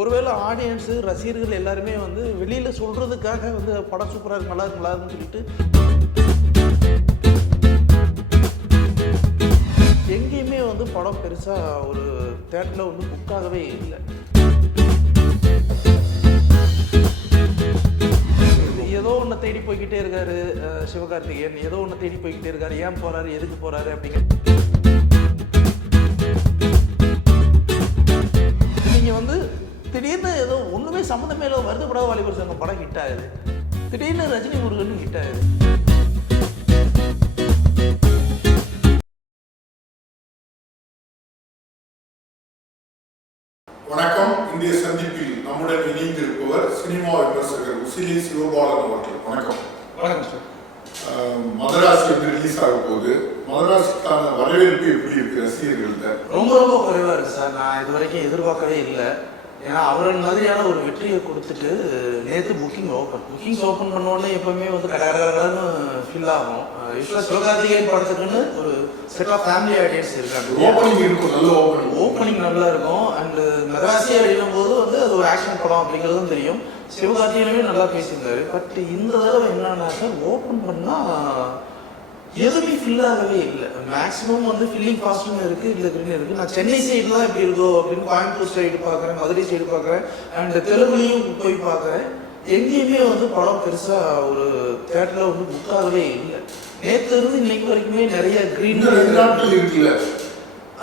ஒருவேளை ஆடியன்ஸு ரசிகர்கள் எல்லாருமே வந்து வெளியில் சொல்கிறதுக்காக வந்து படம் சூப்பராக இருக்கு நல்லா இருக்கு நல்லா இருக்குன்னு சொல்லிட்டு எங்கேயுமே வந்து படம் பெருசாக ஒரு தேட்டரில் வந்து புக்காகவே இல்லை. ஏதோ ஒன்று தேடி போய்கிட்டே இருக்காரு சிவகார்த்திகேயன். ஏதோ ஒன்று தேடி போய்கிட்டே இருக்காரு. ஏன் போகிறாரு எதுக்கு போகிறாரு அப்படிங்கிற நீங்கள் வந்து திடீர்னு ஏதோ ஒண்ணுமே சம்மந்தமே இல்லை வருத்தப்படாத வாலிபர் சங்கம் படம் ஹிட் ஆகுது. திடீர்னு ரஜினி முருகன் ஹிட் ஆகுது. வணக்கம். இந்திய சந்திப்பில் நம்முடன் இணைந்திருப்பவர் சினிமா விமர்சகர் உசிலி சிவபாலன் அவர்கள். வணக்கம். வணக்கம் சார் மதராசி வந்து ரிலீஸ் ஆக போகுது. மதராசிக்கான வரவேற்பு எப்படி இருக்கு ரசிகர்கள்ட்ட? ரொம்ப ரொம்ப குறைவா இருக்கு சார் நான் இது வரைக்கும் எதிர்பார்க்கவே இல்லை. ஏன்னா அவர்கள் மாதிரியான ஒரு வெற்றியை கொடுத்துட்டு நேற்று புக்கிங் ஓப்பன் புக்கிங்ஸ் ஓப்பன் பண்ண உடனே எப்பவுமே வந்து கடகடன்னு ஃபில் ஆகும். யூஸ்வலாக சிவகார்த்திகேயன் படத்துக்குன்னு ஒரு செட் ஆஃப் ஃபேமிலி ஆடியன்ஸ் இருக்காங்க ஓப்பனிங் இருக்கும் நல்ல ஓப்பனிங் ஓப்பனிங் நல்லா இருக்கும். அண்ட் மெட்ராசியா எழுதும் போது வந்து அது ஒரு ஆக்ஷன் படம் அப்படிங்கிறதும் தெரியும். சிவகார்த்திகேயனுமே நல்லா பேசியிருந்தாரு. பட் இந்த தடவை என்னன்னா சார் ஓப்பன் பண்ணா எதுவுமே ஃபில் ஆகவே இல்லை. மேக்ஸிமம் வந்து ஃபில்லிங் ஃபாஸ்ட்னு இருக்கு இல்லை இருக்குன்னு இருக்கு. நான் சென்னை சைடுலாம் எப்படி இருக்கோ அப்படின்னு கோயம்புத்தூர் சைடு பார்க்குறேன் மதுரை சைடு பார்க்குறேன் அண்ட் தெலுங்குலையும் போய் பார்க்குறேன். எங்கேயுமே வந்து படம் பெருசாக ஒரு தேட்டரில் வந்து புக் ஆகவே இல்லை. நேற்று இருந்து இன்னைக்கு வரைக்குமே நிறைய க்ரீன் இந்த ரெண்டு நாட்கள் இருக்குல்ல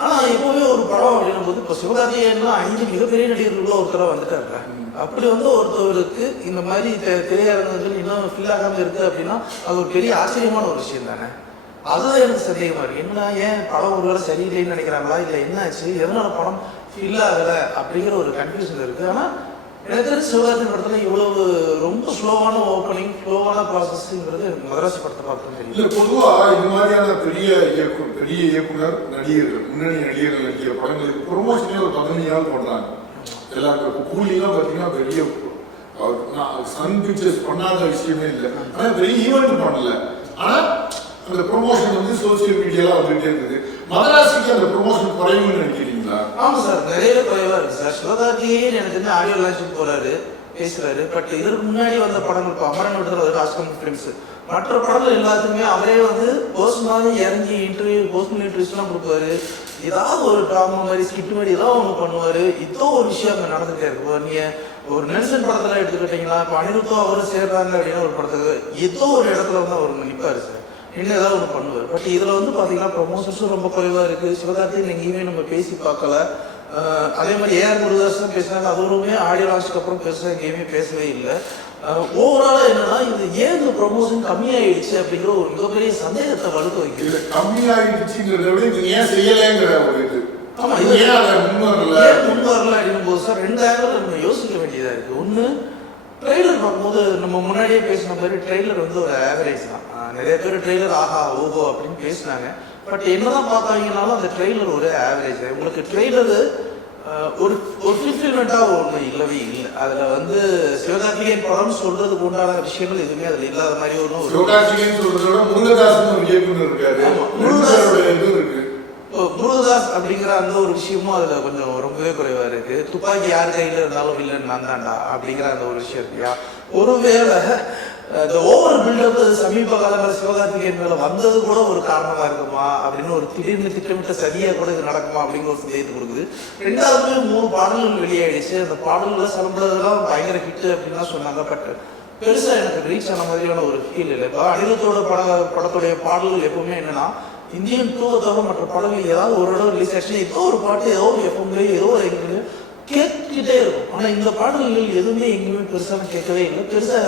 ஆனா எப்பவுமே ஒரு படம் அப்படின்னும் போது இப்போ சிவகார்த்திகேயன்னா ஐந்து மிகப்பெரிய நடிகர்களுக்குள்ள ஒருத்தரா வந்துட்டாங்க அப்படி வந்து ஒருத்தவருக்கு இந்த மாதிரி தெ- திரையரங்குகள் இன்னும் ஃபில் ஆகாமல் இருக்குது அப்படின்னா அது ஒரு பெரிய ஆச்சரியமான ஒரு விஷயம் தானே? அதுதான் எனக்கு சந்தேகமாக இருக்குது என்ன ஏன் படம் ஒரு வேலை சரியில்லைன்னு நினைக்கிறாங்களா? இல்லை என்னாச்சு? எதனால படம் ஃபில் ஆகலை அப்படிங்கிற ஒரு கன்ஃபியூஷன் இருக்குது ஆனால் எனக்கு தெரிஞ்ச சிவகார்த்திகேயன் படத்தில் இவ்வளவு ரொம்ப ஸ்லோவான ஓப்பனிங் ஸ்லோவான ப்ராசஸ்ங்கிறது எனக்கு மதராசி படத்தை பார்த்து தெரியும் இல்ல இந்த மாதிரியான பெரிய இயக்கு பெரிய இயக்குனர் நடிகர்கள் முன்னணி நடிகர்கள் நடிக்கிற படங்களுக்கு ப்ரொமோஷனே ஒரு பதினஞ்சு நாள் பண்றாங்க எல்லாம் கூலிலாம் பார்த்தீங்கன்னா வெளியே நான் சன் பிக்சர்ஸ் பண்ணாத விஷயமே இல்லை. ஆனால் பெரிய ஈவெண்ட் பண்ணல. ஆனால் அந்த ப்ரொமோஷன் வந்து சோசியல் மீடியாலாம் வந்துகிட்டே இருக்குது. மதராசிக்கு அந்த ப்ரொமோஷன் குறையும்னு நினைக்கிறீங்களா? ஆமாம் சார் நிறைய குறைவாக இருக்குது சார். சிவகார்த்திகேயன் எனக்கு வந்து ஆடியோ லான்ச்சுக்கு போகிறாரு பேசுறாரு. பட் இதற்கு முன்னாடி வந்த படங்கள் இப்போ அமரன் விடுதல் ராஜ்கமல் ஃபிலிம்ஸ் மற்ற படங்கள் எல்லாத்துக்குமே அவரே வந்து பர்சனலாகவே இறங்கி இன்டர்வியூ பர்சனல் இன்டர்வியூஸ்லாம் கொடுப்பாரு. ஏதாவது ஒரு ட்ராமா மாதிரி ஸ்கிட் மாதிரி ஏதாவது ஒன்று பண்ணுவார். இதோ ஒரு விஷயம் அங்கே நடந்துகிட்டே இருக்கு. இப்போ ஒரு நெல்சன் படத்தில் எடுத்துக்கிட்டீங்களா? இப்போ அனிருத்தோ அவரும் சேர்றாங்க அப்படின்னு ஒரு படத்துக்கு ஏதோ ஒரு இடத்துல வந்து அவர் நிற்பாரு சார். இன்னும் ஏதாவது ஒன்று பண்ணுவார். பட் இதில் வந்து பார்த்தீங்கன்னா ப்ரொமோஷன்ஸும் ரொம்ப குறைவாக இருக்குது சிவகார்த்திகேயன் எங்கேயுமே நம்ம பேசி பார்க்கல. அதே மாதிரி ஏஆர் முருகதாஸ் பேசினாங்க அதுவுமே ஆடியோ லான்ச்சுக்கு அப்புறம் பெருசாக எங்கேயுமே பேசவே இல்லை. ஓவராலாக என்னன்னா இது ஏன் இந்த ப்ரொமோஷன் கம்மியாயிடுச்சு அப்படிங்கிற ஒரு மிகப்பெரிய சந்தேகத்தை இல்ல கம்மியாயிடுச்சுங்கிறத விட இது ஏன் செய்யலைங்கிற ஒரு இது. ஆமா, இது ஏன் அதை முன் வரல ஏன் முன் வரல அப்படின்னும் போது சார் ரெண்டு ஆங்கிள் நம்ம யோசிக்க வேண்டியதாக இருக்குது ஒன்று ட்ரெய்லர் பார்க்கும்போது நம்ம முன்னாடியே பேசின மாதிரி ட்ரெய்லர் வந்து ஒரு ஆவரேஜ் தான். நிறைய பேர் ட்ரெய்லர் ஆஹா ஓஹோ அப்படின்னு பேசினாங்க. பட் என்னதான் பார்த்தாங்கனாலும் அந்த ட்ரெய்லர் ஒரு ஆவரேஜ் உங்களுக்கு ட்ரெய்லரு ஒரு ஒரு ஃபுல்ஃபில்மெண்ட்டாக ஒன்று இல்லவே இல்லை. அதில் வந்து சிவகார்த்திகேயன் படம் சொல்றதுக்கு உண்டான விஷயங்கள் எதுவுமே அதில் இல்லாத மாதிரி ஒன்றும் சிவகார்த்திகேயன் சொல்றத விட முருகதாசன் இயக்குனர் இருக்காரு. முருகதாஸ் அப்படிங்கிற அந்த ஒரு விஷயமும் அதுல கொஞ்சம் ரொம்பவே குறைவா இருக்கு. துப்பாக்கி யார் கையில இருந்தாலும் வில்லன் நான் தான்டா அப்படிங்கிற அந்த ஒரு விஷயம் இருக்கியா ஒருவேளை இந்த ஓவர் பில்டப் சமீப காலங்களில் சிவகார்த்திகேயன் மேல வந்தது கூட ஒரு காரணமா இருக்குமா? அப்படின்னு ஒரு திடீர்னு திட்டமிட்ட சரியா கூட இது நடக்குமா அப்படிங்கிற ஒரு சந்தேகத்தை கொடுக்குது. ரெண்டாவது மூணு பாடல்கள் வெளியாயிடுச்சு. அந்த பாடல்கள் சிலம்புறதுலாம் பயங்கர ஹிட் அப்படின்னு தான் சொன்னாங்க. பட் பெருசா எனக்கு ரீச் ஆன மாதிரியான ஒரு ஃபீல் இல்லை. இப்போ அனிருத்தோட பட படத்துடைய பாடல்கள் எப்பவுமே என்னன்னா இந்தியன் டூவை தவிர மற்ற படங்கள் ஏதாவது ஒரு இடம் ரிலீஸ் ஆச்சு ஏதோ ஒரு பாட்டு ஏதோ ஒரு எப்பவுமே ஏதோ ஒரு எங்கே கேட்டுக்கிட்டே இருக்கும். ஆனால் இந்த பாடல்கள் எதுவுமே எங்கேயுமே பெருசாக கேட்கவே இல்லை. பெருசாக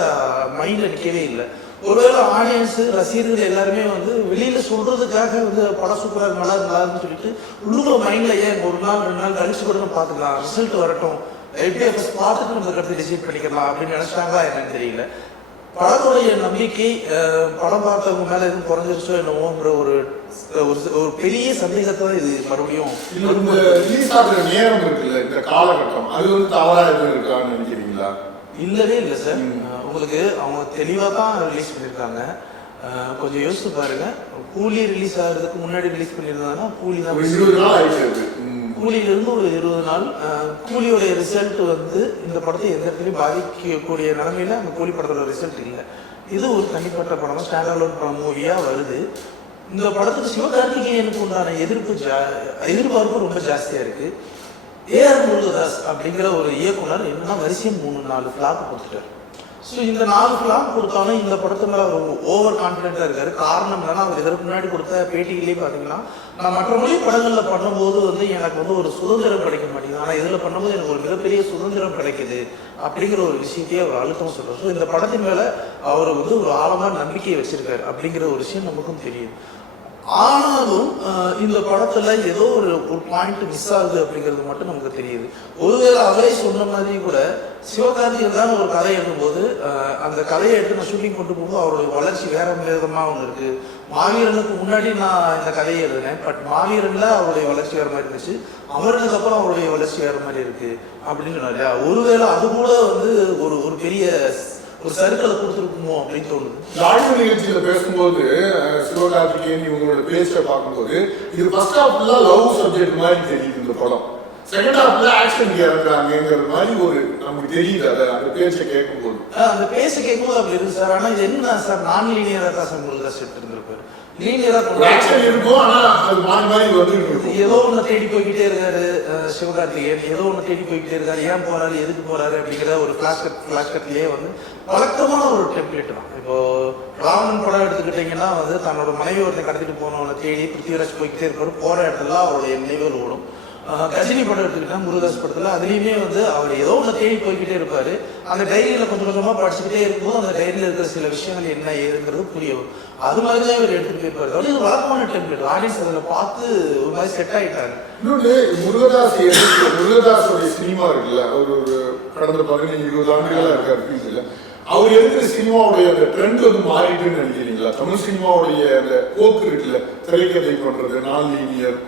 மைண்டில் நிற்கவே இல்லை. ஒருவேளை ஆடியன்ஸு ரசிகர்கள் எல்லாருமே வந்து வெளியில் சொல்கிறதுக்காக வந்து படம் சூப்பராக நல்லா இருக்கு, சொல்லிட்டு உள்ளுக்குள்ள மைண்டில் ஏன் ஒரு நாள் ரெண்டு நாள் கழிச்சு கூட பார்த்துக்கலாம். ரிசல்ட் வரட்டும். எபிஎஃப்எஸ் பார்த்துட்டு நம்ம கருத்து டிசைட் பண்ணிக்கலாம் அப்படின்னு நினைச்சாங்களா என்னன்னு தெரியல. படத்துடைய நம்பிக்கை படம் பார்த்தவங்க மேல எதுவும் குறைஞ்சிருச்சோ என்னவோங்கிற ஒரு ஒரு- பெரிய சந்தேகத்தை தான் இது மறுபடியும் இந்த ரிலீஸ் ஆகுற நேரம் இருக்குல்ல இந்த காலகட்டம் அது வந்து தவறா எதுவும் இருக்கான்னு நினைக்கிறீங்களா? இல்லவே இல்லை சார் உங்களுக்கு அவங்க தெளிவாக தான் ரிலீஸ் பண்ணியிருக்காங்க கொஞ்சம் யோசிச்சு பாருங்க. கூலி ரிலீஸ் ஆகிறதுக்கு முன்னாடி ரிலீஸ் பண்ணியிருந்தாங்கன்னா கூலி தான் கூலியிலிருந்து ஒரு இருபது நாள் கூலியோடைய ரிசல்ட் வந்து இந்த படத்தை எந்த இடத்துலையும் பாதிக்கக்கூடிய நிலமையில் அந்த கூலி படத்தோட ரிசல்ட் இல்லை. இது ஒரு தனிப்பட்ட படம் ஸ்டாண்டர்ட் படம் மூவியாக வருது. இந்த படத்துக்கு சிவகார்த்திகேயனுக்கு உண்டான எதிர்ப்பு ஜா எதிர்பார்ப்பு ரொம்ப ஜாஸ்தியாக இருக்கு. ஏஆர் முருகதாஸ் அப்படிங்கிற ஒரு இயக்குனர் என்னன்னா வரிசையும் மூணு நாலு ஃபிளாப் கொடுத்துட்டாரு. ஸோ இந்த நாலு கொடுத்தாலும் இந்த படத்துல ஓவர் கான்ஃபிடென்ட்டாக இருக்காரு. காரணம் என்னன்னா அவர் இதற்கு முன்னாடி கொடுத்த பேட்டியிலே பார்த்தீங்கன்னா நான் மற்ற மொழி படங்களில் பண்ணும்போது வந்து எனக்கு வந்து ஒரு சுதந்திரம் கிடைக்க மாட்டேங்குது. ஆனால் இதில் பண்ணும்போது எனக்கு ஒரு மிகப்பெரிய சுதந்திரம் கிடைக்குது அப்படிங்கிற ஒரு விஷயத்தையே அவர் அழுத்தம் சொல்கிறார் ஸோ இந்த படத்தின் மேலே அவர் வந்து ஒரு ஆழமாக நம்பிக்கையை வச்சிருக்காரு அப்படிங்கிற ஒரு விஷயம் நமக்கும் தெரியும். ஆனாலும் இந்த படத்துல ஏதோ ஒரு ஒரு பாயிண்ட் மிஸ் ஆகுது அப்படிங்கிறது மட்டும் நமக்கு தெரியுது. ஒருவேளை அவரே சொன்ன மாதிரி கூட சிவகார்த்திகேயன் தான் ஒரு கதை எழுதும்போது அந்த கதையை எடுத்து நான் ஷூட்டிங் கொண்டு போகும்போது அவருடைய வளர்ச்சி வேற விதமா ஒன்று இருக்கு. மாவீரனுக்கு முன்னாடி நான் இந்த கதையை எழுதினேன். பட் மாவீரன்ல அவருடைய வளர்ச்சி வேற மாதிரி இருந்துச்சு. அவருக்கு அப்புறம் அவருடைய வளர்ச்சி வேற மாதிரி இருக்கு அப்படின்னு சொன்னாரு. ஒருவேளை அது கூட வந்து ஒரு ஒரு பெரிய ஒரு சர்க்கிளை கொடுத்துருக்குமோ அப்படின்னு தோணுது. ஆடியோ நிகழ்ச்சியில பேசும்போது சிவகார்த்திகேயன் இவங்களோட பேச்ச பார்க்கும்போது இது ஃபர்ஸ்ட் ஹாஃப் ஃபுல்லா லவ் சப்ஜெக்ட் மாதிரி தெரியுது இந்த படம். செகண்ட் ஹாஃப்ல ஆக்ஷன் இறங்குறாங்கிற மாதிரி ஒரு நமக்கு தெரியுது அதை அந்த பேச்சை கேட்கும்போது. அந்த பேச கேட்கும்போது அப்படி இருக்கு சார். ஆனா இது என்ன சார் நான் லீனியரா தான் சார் முருகா செட் இருந்திருப்பாரு ஏதோ ஒண்ணு தேடி போய்கிட்டே இருக்காரு சிவகார்த்திகேயன். ஏதோ ஒண்ணு தேடி போய்கிட்டே இருக்காரு. ஏன் போறாரு எதுக்கு போறாரு அப்படிங்கிற ஒரு ஃபிளாஷ் கட் ஃபிளாஷ் கட்லயே வந்து பழக்கமான ஒரு டெம்ப்ளேட் தான். இப்போ ராவணன் படம் எடுத்துக்கிட்டீங்கன்னா வந்து தன்னோட மனைவி ஒருத்தன் கடத்திட்டு போனவனை தேடி பிருத்திவிராஜ் போய்கிட்டே இருப்பாரு போற இடத்துல அவருடைய நினைவுகள் ஓடும். கஜினி படம் எடுத்துக்கிட்டா முருகதாஸ் படத்தில். அதுலேயுமே வந்து அவர் ஏதோ ஒன்று தேடி போய்கிட்டே இருப்பார். அந்த டைரியில் கொஞ்சம் கொஞ்சமாக படிச்சுக்கிட்டே இருக்கும்போது அந்த டைரியில் இருக்கிற சில விஷயங்கள் என்ன ஏதுங்கிறது புரிய வரும். அது மாதிரி தான் இவர் எடுத்துகிட்டு போயிருப்பார் அது இது வழக்கமான டெம்ப்ளேட் ஆடியன்ஸ் அதில் பார்த்து ஒரு மாதிரி செட் ஆகிட்டாரு இன்னொன்று முருகதாஸ் முருகதாஸோடைய சினிமா இருக்குல்ல அவர் ஒரு கடந்த பதினஞ்சு இருபது ஆண்டுகளாக இருக்கார் ஃபீல்டில் அவர் எடுக்கிற சினிமாவுடைய அந்த ட்ரெண்ட் வந்து மாறிட்டுன்னு நினைக்கிறீங்களா? தமிழ் சினிமாவுடைய அந்த போக்கு இருக்குல்ல திரைக்கதை பண்றது நான் லீனியர்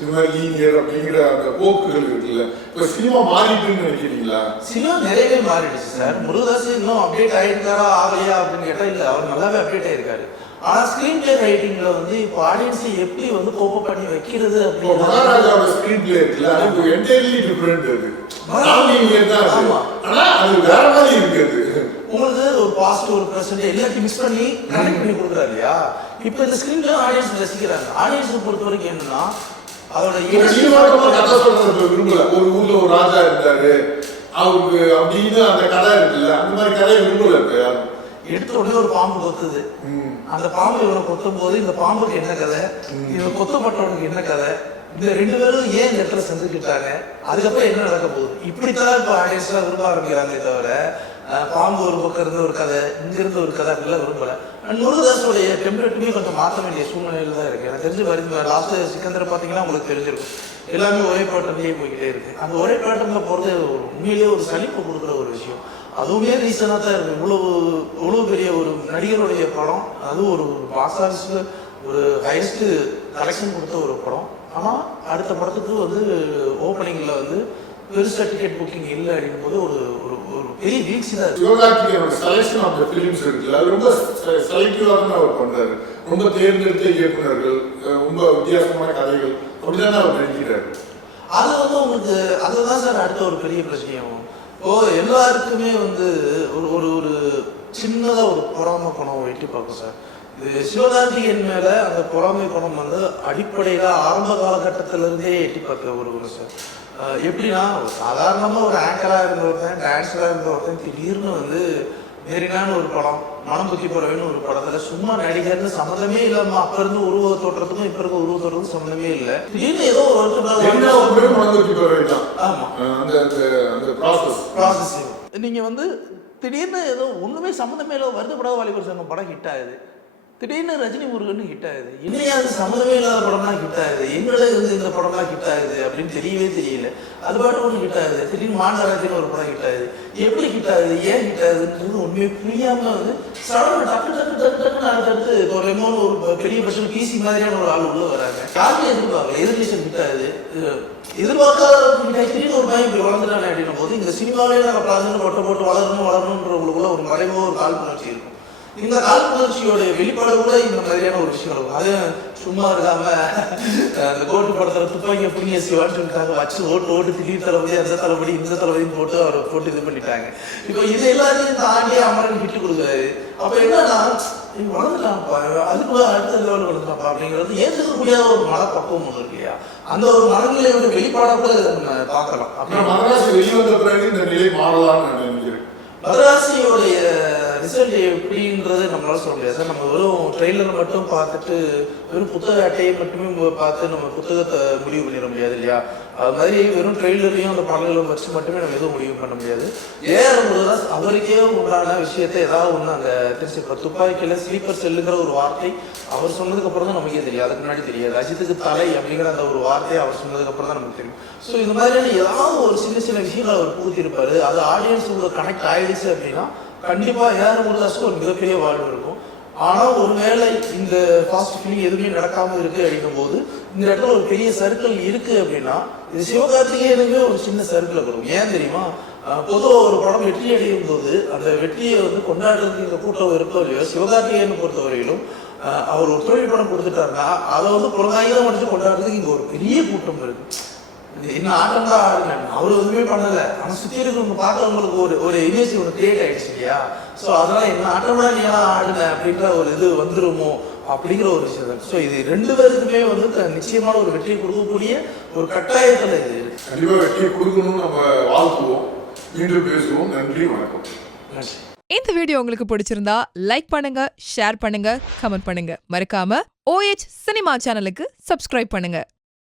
இது மாதிரி லீனியர் அப்படிங்கிற அந்த போக்குகள் இருக்குல்ல. இப்ப சினிமா மாறிட்டுன்னு நினைக்கிறீங்களா? சினிமா நிறையவே மாறிடுச்சு சார். முருகதாஸ் இன்னும் அப்டேட் ஆயிருக்காரா ஆகலையா அப்படின்னு கேட்டா இல்ல. அவர் நல்லாவே அப்டேட் ஆயிருக்காரு. ஆனா ஸ்கிரீன் பிளே ரைட்டிங்ல வந்து இப்போ ஆடியன்ஸை எப்படி வந்து கோப்ப பண்ணி வைக்கிறது அப்படின்னு மகாராஜாவோட ஸ்கிரீன் பிளே இருக்குல்ல அது என்டையர்லி டிஃப்ரெண்ட் அது. ஆனா அது வேற மாதிரி இருக்குது உங்களுக்கு ஒரு பாசிட்டிவ் ஒரு ப்ரெசன்ட் எல்லாத்தையும் மிக்ஸ் பண்ணி கனெக்ட் பண்ணி கொடுக்குறாரு இல்லையா? இப்போ இந்த ஸ்கிரீன்ல ஆடியன்ஸ் ரசிக்கிறாங்க. ஆடியன்ஸ் பொறுத்த வரைக்கும் என்னன்னா அதோட கதை விரும்பல. ஒரு ஊர்ல ஒரு ராஜா இருந்தாரு. அவருக்கு அப்படின்னு அந்த கதை இருக்குல்ல அந்த மாதிரி கதையை விரும்பல இப்ப யாரும். எடுத்த உடனே ஒரு பாம்பு கொத்துது. அந்த பாம்பு கொத்தும் போது இந்த பாம்புக்கு என்ன கதை? இவன் கொத்தப்பட்டவனுக்கு என்ன கதை? இந்த ரெண்டு பேரும் ஏன் இந்த இடத்துல சந்திக்கிட்டாங்க அதுக்கப்புறம் என்ன நடக்க போகுது? இப்படித்தான் இப்போ ஆடியன்ஸ்லாம் விரும்ப ஆரம்பிக்கிறாங்களே தவிர பாம்பு ஒரு பக்கம் இருந்து ஒரு கதை இங்கிருந்து ஒரு கதை அப்படிலாம் விரும்பல. அண்ட் முருகதாஸோடைய கொஞ்சம் மாற்ற வேண்டிய சூழ்நிலையில் தான் இருக்கு. எனக்கு தெரிஞ்சு வருது லாஸ்ட் சிக்கந்தரை பார்த்தீங்கன்னா உங்களுக்கு தெரிஞ்சிருக்கும். எல்லாமே ஒரே பாட்டம்லேயே போய்கிட்டே இருக்கு. அந்த ஒரே பேட்டர்ல போகிறது ஒரு உண்மையிலேயே ஒரு சலிப்பு கொடுக்குற ஒரு விஷயம். அதுவுமே ரீசனாக தான் இருக்கு. இவ்வளவு இவ்வளவு பெரிய ஒரு நடிகருடைய படம் அதுவும் ஒரு பாக்ஸ் ஆஃபீஸில் ஒரு ஹையஸ்ட்டு கலெக்ஷன் கொடுத்த ஒரு படம். ஆனால் அடுத்த படத்துக்கு வந்து ஓப்பனிங்கில் வந்து பெருசாக டிக்கெட் புக்கிங் இல்லை அப்படிங்கும் போது ஒரு ஒரு ஒரு பெரிய வீழ்ச்சி தான் சிவகார்த்திகேயனோட செலெக்ஷன் ஆஃப் த ஃபிலிம்ஸ் இருக்குல்ல அது ரொம்ப செலக்டிவா தான் அவர் பண்றாரு. ரொம்ப தேர்ந்தெடுத்த இயக்குனர்கள் அஹ் ரொம்ப வித்தியாசமான கதைகள் அப்படிதானே அவர் நடிக்கிறாரு. அது வந்து உங்களுக்கு அதுதான் சார் அடுத்த ஒரு பெரிய பிரச்சனையாகும். இப்போ எல்லாருக்குமே வந்து ஒரு ஒரு ஒரு சின்னதா ஒரு பொறாமை குணம் எட்டி பார்க்கும் சார். இது சிவகார்த்திகேயன் மேல அந்த பொறாமை குணம் வந்து அடிப்படையில ஆரம்ப காலகட்டத்தில இருந்தே எட்டி பார்க்க ஒரு அஹ் எப்படின்னா சாதாரணமா ஒரு ஆங்கரா இருந்த ஒருத்தன் டான்ஸரா இருந்த ஒருத்தன் திடீர்னு வந்து மெரினான்னு ஒரு படம் மனம் புத்தி பறவைன்னு ஒரு படத்துல சும்மா நடிகர்னு சம்மந்தமே இல்லாம அப்ப இருந்து உருவ தோற்றத்துக்கும் இப்ப இருக்க உருவ தோற்றத்துக்கும் சம்மந்தமே இல்லை. திடீர்னு ஏதோ ஒரு தான். ஆமா. அந்த அந்த ப்ராசஸ் நீங்கள் வந்து திடீர்னு ஏதோ ஒன்றுமே சம்மந்தமே இல்லை வருத்தப்படாத வாலிபர் சங்கம் படம் ஹிட் ஆகுது. திடீர்னு ரஜினி முருகன் ஹிட் ஆகுது. இல்லையா அது சம்மந்தமே இல்லாத படம்லாம் ஹிட் ஆகுது. எங்களை இருந்து இந்த படம்லாம் ஹிட் ஆகுது அப்படின்னு தெரியவே தெரியல. அது பாட்டு ஒன்று ஹிட் ஆகுது. திடீர்னு மாநகராஜின்னு ஒரு படம் ஹிட் ஆகுது. எப்படி ஹிட் ஆகுது? ஏன் ஹிட் ஆகுதுன்றது உண்மையே புரியாமல் வந்து சடனாக டக்கு டக்கு டக்கு டக்குன்னு அடுத்தடுத்து இப்போ ஒரு பெரிய பட்சம் பிசி மாதிரியான ஒரு ஆள் உள்ள வராங்க. யாருமே எதிர்பார்க்கல. எதிர்நீச்சல் ஹிட் ஆகுது. எதிர்பார்க்காத திடீர்னு ஒரு பையன் இப்படி வளர்ந்துட்டானே அப்படின்னும் போது இந்த சினிமாவிலே நாங்கள் பிளான் ஒட்ட போட்டு வளரணும் வளரணுன்றவங்களுக்குள்ள ஒரு மறைமுக ஒரு காழ்ப்புணர்ச்சி இருக்கும் இந்த காழ்ப்புணர்ச்சியோட வெளிப்பாடு கூட இந்த மாதிரியான ஒரு விஷயம் இருக்கும். அது சும்மா இருக்காம அஹ், அந்த கோட்டு படத்துல துப்பாக்கிய புண்ணிய சிவான்னு சொல்லிட்டாங்க. வச்சு ஓட்டு ஓட்டு திடீர் தளபதி அந்த தளபதி இந்த தளபதியும் போட்டு அவரை போட்டு இது பண்ணிட்டாங்க. இப்போ இது எல்லாத்தையும் தாண்டி அமரன் விட்டு கொடுக்குறாரு. அப்ப என்னன்னா வளர்ந்துட்டான்ப்பா இவன் அதுக்கு மேல அடுத்த லெவலில் வளர்ந்துட்டான்ப்பா அப்படிங்கிறது ஏற்றுக்க முடியாத ஒரு மனப்பக்குவம் ஒன்று இருக்கு இல்லையா? அந்த ஒரு மனநிலையோட வெளிப்பாடாக கூட நம்ம பார்க்கலாம். ஆனா அப்படி மதராசி வெளிவந்த பிறகு இந்த நிலை மாறலாம்னு நான் நினைக்கிறேன். மதராசியோடைய ரிசல்ட் எப்படின்றது நம்மளால சொல்ல முடியாது. சார் நம்ம வெறும் ட்ரெய்லர் மட்டும் பார்த்துட்டு வெறும் புத்தக அட்டையை மட்டுமே பார்த்து நம்ம புத்தகத்தை முடிவு பண்ணிட முடியாது இல்லையா? அது மாதிரி வெறும் ட்ரெயிலர்லையும் அந்த படங்களும் வச்சு மட்டுமே நம்ம எதுவும் முடிவு பண்ண முடியாது. ஏஆர் முருகதாஸ் அவருக்கே உண்டான விஷயத்தை ஏதாவது ஒன்று அங்கே திருச்சி இப்போ துப்பாக்கியில் ஸ்லீப்பர் செல்லுங்கிற ஒரு வார்த்தை அவர் சொன்னதுக்கு அப்புறம் தான் நமக்கே தெரியும். அதுக்கு முன்னாடி தெரியாது. அஜித்துக்கு தலை அப்படிங்கிற அந்த ஒரு வார்த்தையை அவர் சொன்னதுக்கு அப்புறம் தான் நமக்கு தெரியும். ஸோ இந்த மாதிரியான ஏதாவது ஒரு சின்ன சின்ன விஷயங்கள் அவர் பூத்திருப்பாரு அது ஆடியன்ஸ் உங்களுக்கு கனெக்ட் ஆயிடுச்சு அப்படின்னா கண்டிப்பாக ஏஆர் முருதாஸுக்கு ஒரு மிகப்பெரிய வாழ்வு இருக்கும். ஆனால் ஒருவேளை இந்த ஃபாஸ்ட் ஃபீலிங் எதுவுமே நடக்காமல் இருக்குது அப்படின்னும் போது இந்த இடத்துல ஒரு பெரிய சர்க்கிள் இருக்குது அப்படின்னா இது சிவகார்த்திகேயனுமே ஒரு சின்ன சர்க்கிளை கொடுக்கும். ஏன் தெரியுமா? பொதுவாக ஒரு படம் வெற்றி அடையும் போது அந்த வெற்றியை வந்து கொண்டாடுறதுக்கு இந்த கூட்டம் இருக்கோ இல்லையோ சிவகார்த்திகேயனை பொறுத்தவரையிலும் அவர் ஒரு தொழில் படம் கொடுத்துட்டாருன்னா அதை வந்து புறநாயகம் அடிச்சு கொண்டாடுறதுக்கு இங்கே ஒரு பெரிய கூட்டம் இருக்குது என்ன ஆட்டம் தான் ஆடுங்க அவர் எதுவுமே பண்ணல. ஆனா சுத்தி இருக்கிறவங்க பார்க்கறவங்களுக்கு ஒரு ஒரு இமேஜ் ஒன்று கிரியேட் ஆயிடுச்சு இல்லையா? ஸோ அதனால என்ன ஆட்டம் தான் நீ எல்லாம் ஆடுன அப்படின்ற ஒரு இது வந்துருமோ அப்படிங்கிற ஒரு விஷயம். ஸோ இது ரெண்டு பேருக்குமே வந்து நிச்சயமான ஒரு வெற்றியை கொடுக்கக்கூடிய ஒரு கட்டாயத்துல இது. கண்டிப்பா வெற்றியை கொடுக்கணும்னு நம்ம வாழ்த்துவோம். மீண்டும் பேசுவோம். நன்றி வணக்கம். நன்றி. இந்த வீடியோ உங்களுக்கு பிடிச்சிருந்தா லைக் பண்ணுங்க ஷேர் பண்ணுங்க கமெண்ட் பண்ணுங்க. மறக்காம OH சினிமா சேனலுக்கு சப்ஸ்கிரைப் பண்ணுங்க.